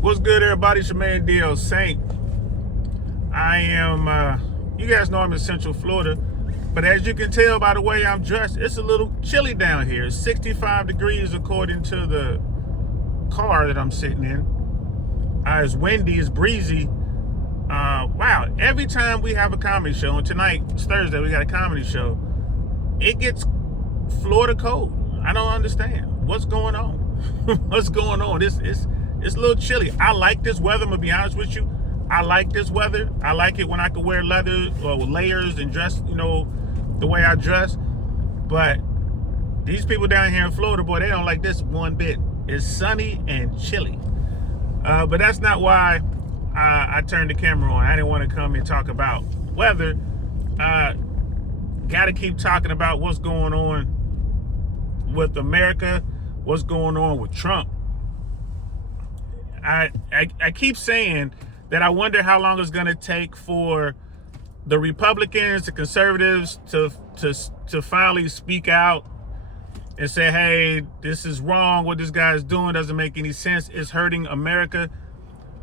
What's good, everybody? It's your man DL Saint. I am, you guys know I'm in Central Florida, but as you can tell by the way I'm dressed, it's a little chilly down here. It's 65 degrees according to the car that I'm sitting in. It's windy, it's breezy. Wow, every time we have a comedy show, and tonight, it's Thursday, we got a comedy show, it gets Florida cold. I don't understand. What's going on? What's going on? It's a little chilly. I like this weather, I'm gonna be honest with you. I like this weather. I like it when I can wear leather or layers and dress, the way I dress. But these people down here in Florida, boy, they don't like this one bit. It's sunny and chilly. But that's not why I turned the camera on. I didn't want to come and talk about weather. Got to keep talking about what's going on with America, what's going on with Trump. I keep saying that I wonder how long it's going to take for the Republicans, the conservatives to finally speak out and say, hey, this is wrong. What this guy is doing doesn't make any sense. It's hurting America.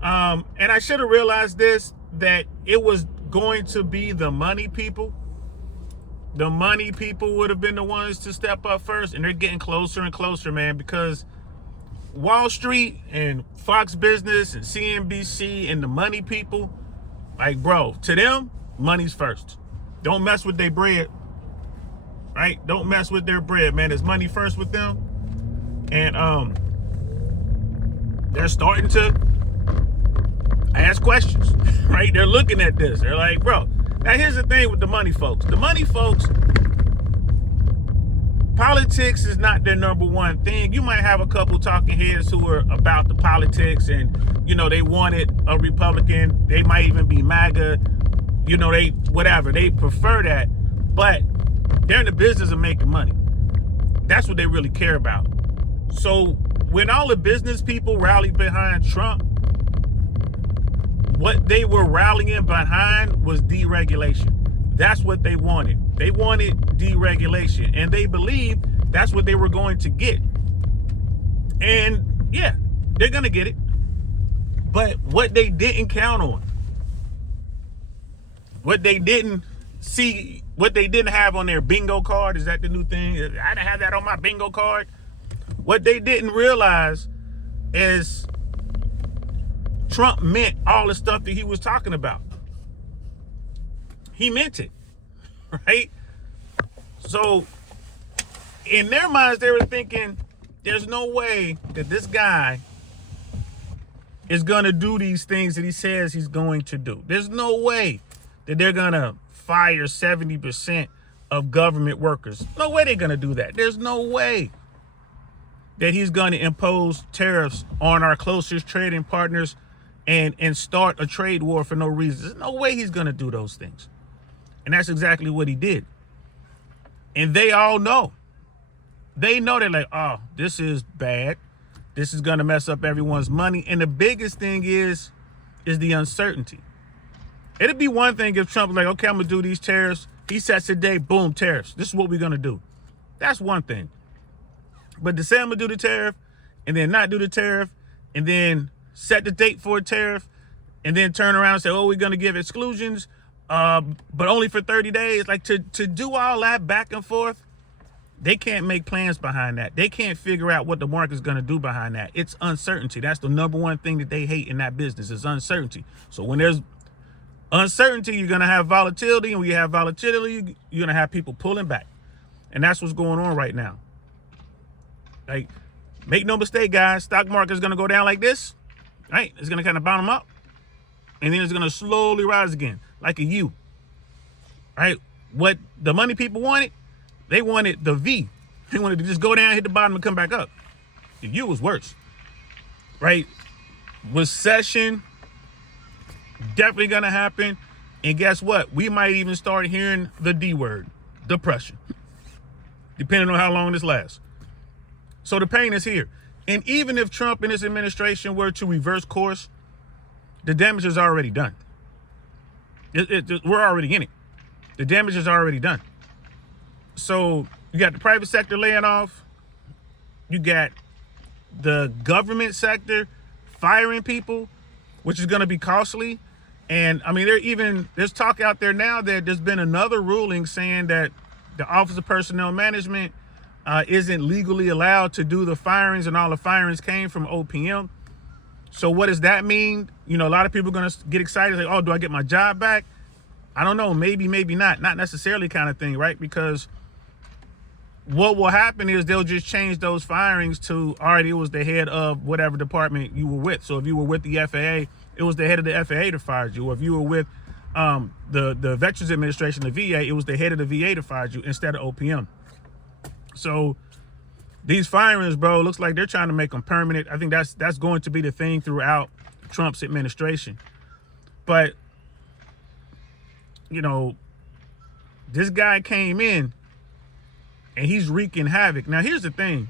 And I should have realized this, that it was going to be the money people. The money people would have been the ones to step up first. And they're getting closer and closer, man, because Wall Street and Fox Business and CNBC and the money people, like, bro, to them, money's first. Don't mess with their bread, right? Don't mess with their bread, man. It's money first with them. And they're starting to ask questions, right? They're looking at this. They're like, bro, now here's the thing with the money folks. The money folks, politics is not their number one thing. You might have a couple talking heads who are about the politics and, they wanted a Republican. They might even be MAGA. They prefer that. But they're in the business of making money. That's what they really care about. So when all the business people rallied behind Trump, what they were rallying behind was deregulation. That's what they wanted. They wanted deregulation, and they believed that's what they were going to get. And yeah, they're going to get it. But what they didn't count on, what they didn't see, what they didn't have on their bingo card, is that the new thing? I didn't have that on my bingo card. What they didn't realize is Trump meant all the stuff that he was talking about. He meant it, right? So in their minds, they were thinking, there's no way that this guy is going to do these things that he says he's going to do. There's no way that they're going to fire 70% of government workers. No way they're going to do that. There's no way that he's going to impose tariffs on our closest trading partners and start a trade war for no reason. There's no way he's going to do those things. And that's exactly what he did. And they all know. They know, they're like, oh, this is bad. This is going to mess up everyone's money. And the biggest thing is the uncertainty. It'd be one thing if Trump was like, okay, I'm going to do these tariffs. He sets the day, boom, tariffs. This is what we're going to do. That's one thing. But to say I'm going to do the tariff and then not do the tariff and then set the date for a tariff and then turn around and say, oh, we're going to give exclusions, but only for 30 days. Like to do all that back and forth, they can't make plans behind that. They can't figure out what the market's going to do behind that. It's uncertainty. That's the number one thing that they hate in that business is uncertainty. So when there's uncertainty, you're going to have volatility. And when you have volatility, you're going to have people pulling back. And that's what's going on right now. Like, make no mistake, guys, stock market is going to go down like this, right? It's going to kind of bottom up, and then it's going to slowly rise again, like a U, right? What the money people wanted, they wanted the V. They wanted to just go down, hit the bottom, and come back up. The U was worse, right? Recession, definitely going to happen, and guess what? We might even start hearing the D word, depression, depending on how long this lasts. So the pain is here. And even if Trump and his administration were to reverse course, the damage is already done. We're already in it. The damage is already done. So you got the private sector laying off. You got the government sector firing people, which is going to be costly. And I mean, there's talk out there now that there's been another ruling saying that the Office of Personnel Management isn't legally allowed to do the firings, and all the firings came from OPM. So what does that mean? You know, a lot of people are going to get excited, like, oh, do I get my job back? I don't know, maybe not necessarily kind of thing, right? Because what will happen is they'll just change those firings to, all right, it was the head of whatever department you were with. So if you were with the FAA, it was the head of the FAA that fired you. Or if you were with the Veterans Administration, the VA, it was the head of the VA that fired you instead of OPM. So these firings, bro, looks like they're trying to make them permanent. I think that's going to be the thing throughout Trump's administration. But, you know, this guy came in and he's wreaking havoc. Now, here's the thing.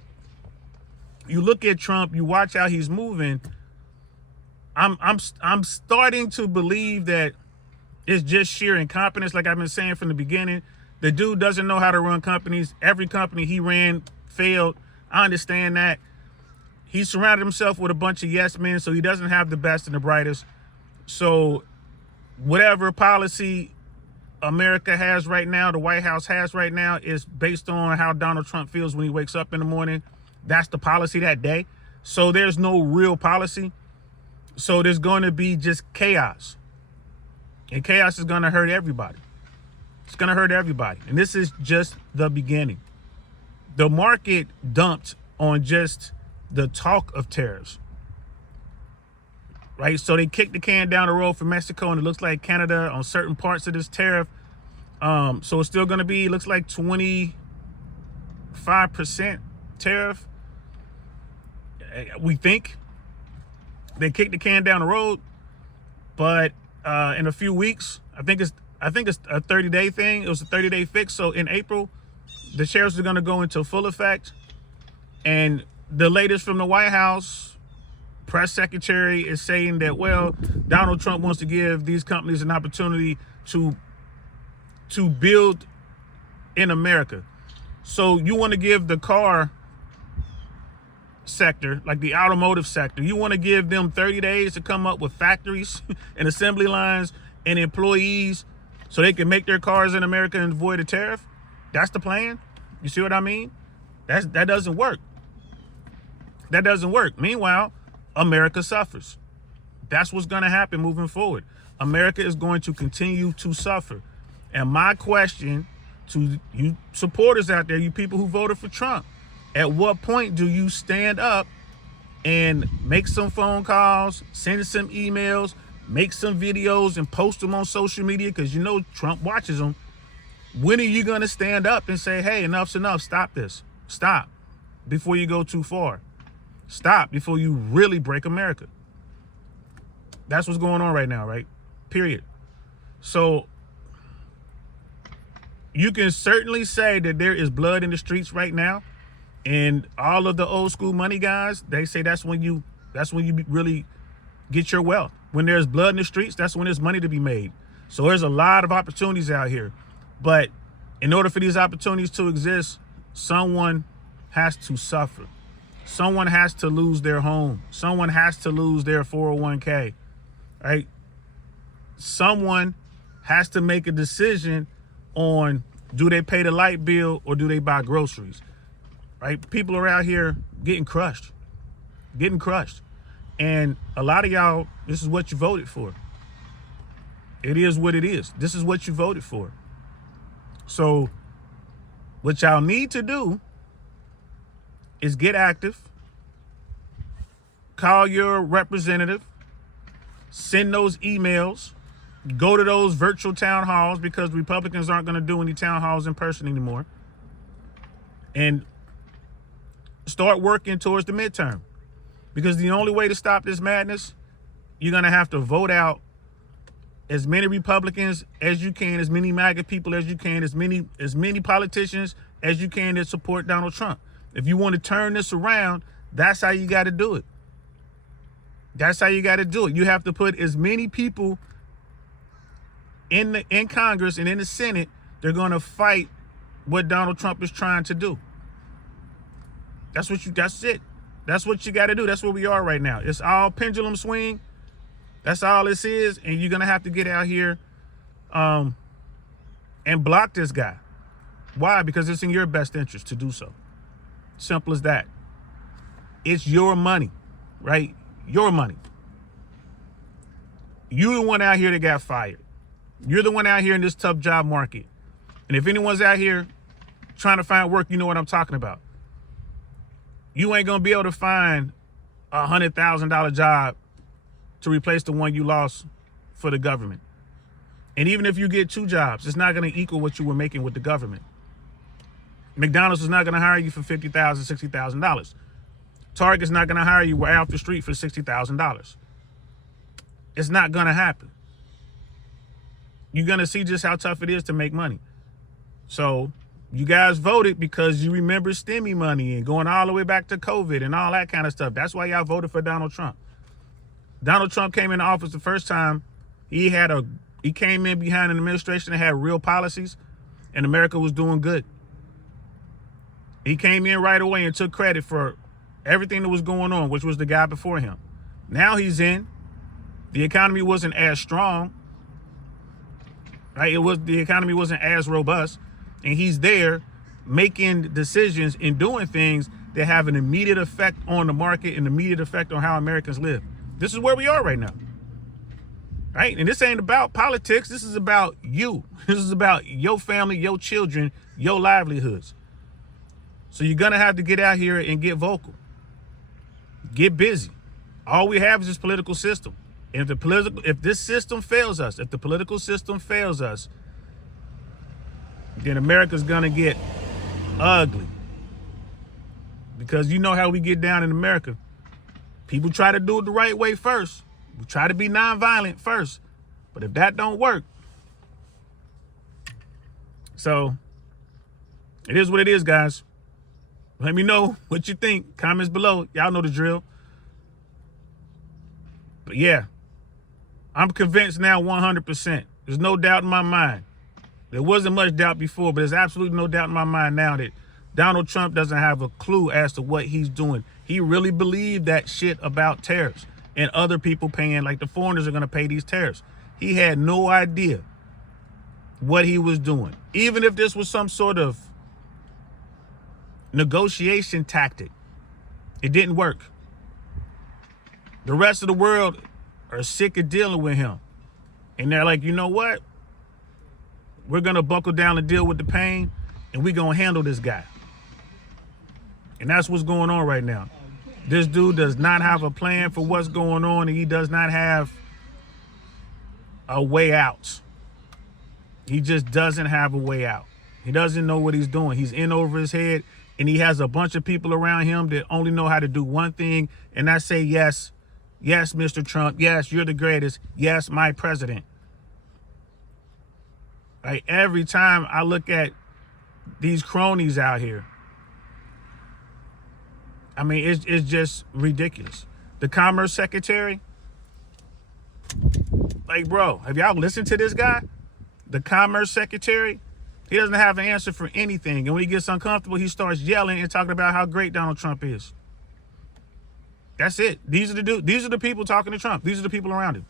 You look at Trump, you watch how he's moving. I'm starting to believe that it's just sheer incompetence, like I've been saying from the beginning. The dude doesn't know how to run companies. Every company he ran failed. I understand that. He surrounded himself with a bunch of yes men, so he doesn't have the best and the brightest. So whatever policy America has right now, the White House has right now, is based on how Donald Trump feels when he wakes up in the morning. That's the policy that day. So there's no real policy. So there's going to be just chaos. And chaos is going to hurt everybody. It's going to hurt everybody. And this is just the beginning. The market dumped on just the talk of tariffs. Right? So they kicked the can down the road for Mexico, and it looks like Canada on certain parts of this tariff. So it's still going to be, looks like 25% tariff. We think they kicked the can down the road, but in a few weeks, I think it's a 30-day thing. It was a 30-day fix. So in April, the tariffs are going to go into full effect. And the latest from the White House press secretary is saying that, well, Donald Trump wants to give these companies an opportunity to build in America. So you want to give the car sector, like the automotive sector, you want to give them 30 days to come up with factories and assembly lines and employees so they can make their cars in America and avoid a tariff? That's the plan? You see what I mean? That doesn't work. That doesn't work. Meanwhile, America suffers. That's what's going to happen moving forward. America is going to continue to suffer. And my question to you supporters out there, you people who voted for Trump, at what point do you stand up and make some phone calls, send some emails, make some videos and post them on social media, because you know Trump watches them? When are you going to stand up and say, hey, enough's enough, stop this, stop, before you go too far? Stop before you really break America. That's what's going on right now, right? Period. So you can certainly say that there is blood in the streets right now. And all of the old school money guys, they say that's when you really get your wealth. When there's blood in the streets, that's when there's money to be made. So there's a lot of opportunities out here. But in order for these opportunities to exist, someone has to suffer. Someone has to lose their home. Someone has to lose their 401k, right? Someone has to make a decision on, do they pay the light bill or do they buy groceries, right? People are out here getting crushed. And a lot of y'all, this is what you voted for. It is what it is. This is what you voted for. So what y'all need to do is get active, call your representative, send those emails, go to those virtual town halls, because Republicans aren't going to do any town halls in person anymore, and start working towards the midterm. Because the only way to stop this madness, you're going to have to vote out as many Republicans as you can, as many MAGA people as you can, as many politicians as you can that support Donald Trump. If you want to turn this around, that's how you got to do it. That's how you got to do it. You have to put as many people in Congress and in the Senate. They're going to fight what Donald Trump is trying to do. That's it. That's what you got to do. That's where we are right now. It's all pendulum swing. That's all this is. And you're going to have to get out here and block this guy. Why? Because it's in your best interest to do so. Simple as that. It's your money, right? Your money. You're the one out here that got fired. You're the one out here in this tough job market. And if anyone's out here trying to find work, you know what I'm talking about. You ain't going to be able to find a $100,000 job to replace the one you lost for the government. And even if you get 2 jobs, it's not going to equal what you were making with the government. McDonald's is not going to hire you for $50,000, $60,000. Target's not going to hire you out the street for $60,000. It's not going to happen. You're going to see just how tough it is to make money. So you guys voted because you remember STEMI money and going all the way back to COVID and all that kind of stuff. That's why y'all voted for Donald Trump. Donald Trump came into office the first time. He came in behind an administration that had real policies, and America was doing good. He came in right away and took credit for everything that was going on, which was the guy before him. Now he's in. The economy wasn't as strong, right? The economy wasn't as robust, and he's there making decisions and doing things that have an immediate effect on the market and immediate effect on how Americans live. This is where we are right now, right? And this ain't about politics. This is about you. This is about your family, your children, your livelihoods. So you're going to have to get out here and get vocal. Get busy. All we have is this political system. And if this system fails us, if the political system fails us, then America's going to get ugly. Because you know how we get down in America. People try to do it the right way first. We try to be nonviolent first. But if that don't work, so it is what it is, guys. Let me know what you think. Comments below. Y'all know the drill. But yeah, I'm convinced now 100%. There's no doubt in my mind. There wasn't much doubt before, but there's absolutely no doubt in my mind now that Donald Trump doesn't have a clue as to what he's doing. He really believed that shit about tariffs and other people paying, like the foreigners are going to pay these tariffs. He had no idea what he was doing. Even if this was some sort of negotiation tactic, it didn't work. The rest of the world are sick of dealing with him. And they're like, you know what? We're going to buckle down and deal with the pain, and we're going to handle this guy. And that's what's going on right now. This dude does not have a plan for what's going on, and he does not have a way out. He just doesn't have a way out. He doesn't know what he's doing. He's in over his head, and he has a bunch of people around him that only know how to do one thing, and that's say, yes, yes, Mr. Trump, yes, you're the greatest, yes, my president. Like, every time I look at these cronies out here, I mean, it's just ridiculous. The Commerce Secretary, like, bro, have y'all listened to this guy? The Commerce Secretary, he doesn't have an answer for anything. And when he gets uncomfortable, he starts yelling and talking about how great Donald Trump is. That's it. These are the people talking to Trump. These are the people around him.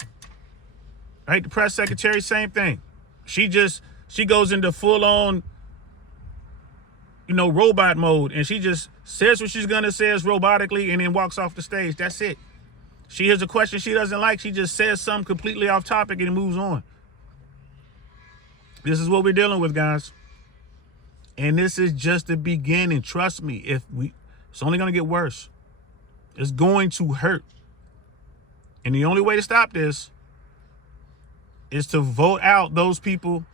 Right? The press secretary, same thing. She goes into full-on, robot mode, and she just says what she's gonna say robotically and then walks off the stage. That's it. She hears a question she doesn't like, she just says something completely off topic and moves on. This is what we're dealing with, guys. And this is just the beginning. Trust me, it's only gonna get worse. It's going to hurt. And the only way to stop this is to vote out those people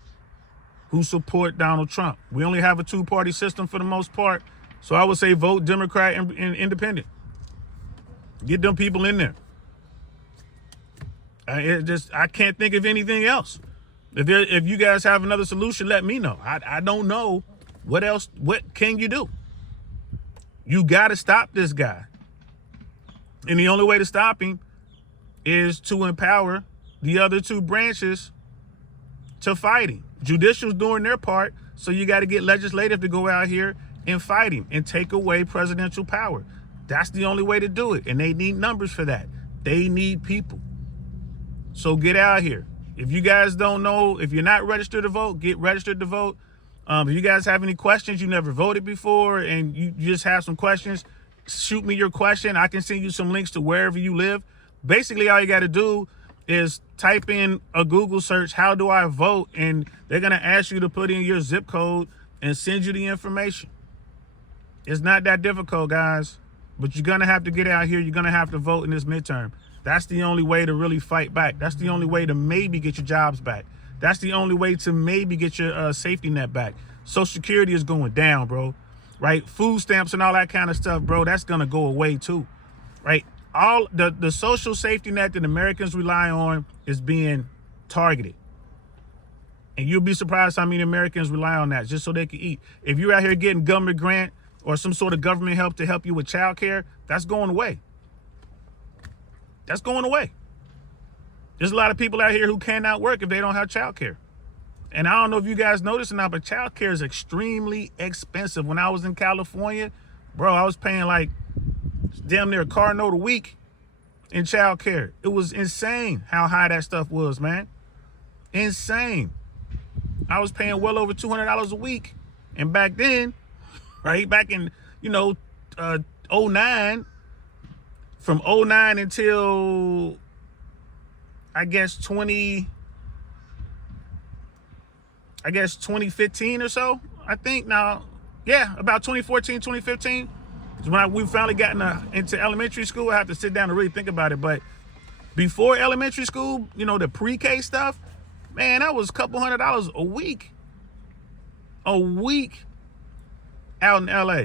who support Donald Trump. We only have a 2-party system for the most part. So I would say vote Democrat and Independent. Get them people in there. I can't think of anything else. If you guys have another solution, let me know. I don't know what else. What can you do? You got to stop this guy. And the only way to stop him is to empower the other 2 branches to fight him. Judicial's doing their part, so you got to get legislative to go out here and fight him and take away presidential power. That's the only way to do it. And they need numbers for that. They need people. So get out here. If you guys don't know, if you're not registered to vote, get registered to vote. If you guys have any questions, you never voted before, and you just have some questions, shoot me your question. I can send you some links to wherever you live. Basically, all you got to do is type in a Google search, how do I vote? And they're going to ask you to put in your zip code and send you the information. It's not that difficult, guys, but you're going to have to get out here. You're going to have to vote in this midterm. That's the only way to really fight back. That's the only way to maybe get your jobs back. That's the only way to maybe get your safety net back. Social Security is going down, bro, right? Food stamps and all that kind of stuff, bro, that's going to go away too, right? All the social safety net that Americans rely on is being targeted. And you'll be surprised how many Americans rely on that just so they can eat. If you're out here getting government grant or some sort of government help to help you with childcare, that's going away. That's going away. There's a lot of people out here who cannot work if they don't have childcare. And I don't know if you guys noticed or not, but childcare is extremely expensive. When I was in California, bro, I was paying like damn near a car note a week in childcare. It was insane how high that stuff was, man. Insane. I was paying well over $200 a week. And back then, right, back in, 09, from 09 until, I guess 2015 or so, I think. Now, yeah, about 2014, 2015 is when we finally gotten into elementary school. I have to sit down and really think about it. But before elementary school, the pre-K stuff, man, that was a couple $100 a week. A week out in LA.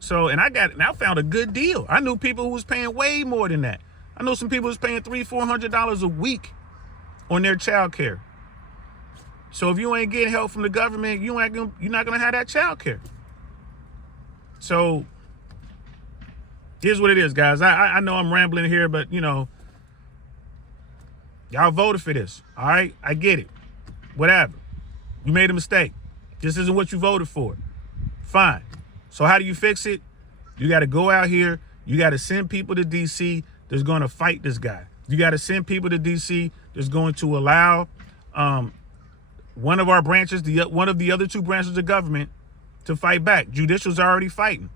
So, and I found a good deal. I knew people who was paying way more than that. I know some people who was paying $300-$400 a week on their child care. So if you ain't getting help from the government, you're not gonna have that child care. So here's what it is, guys. I know I'm rambling here, but y'all voted for this. All right, I get it. Whatever. You made a mistake. This isn't what you voted for. Fine. So how do you fix it? You got to go out here. You got to send people to D.C. that's going to fight this guy. You got to send people to D.C. that's going to allow one of our branches, one of the other two branches of government, to fight back. Judicial's already fighting.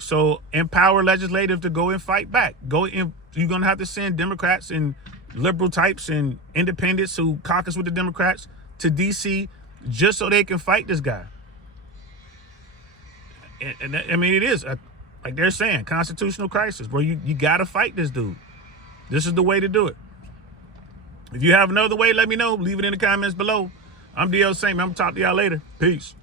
So empower legislative to go and fight back. You're going to have to send Democrats and liberal types and independents who caucus with the Democrats to D.C. just so they can fight this guy. And I mean, it is, like they're saying, constitutional crisis, bro. You got to fight this dude. This is the way to do it. If you have another way, let me know. Leave it in the comments below. I'm DL Saint, man. I'm going to talk to y'all later. Peace.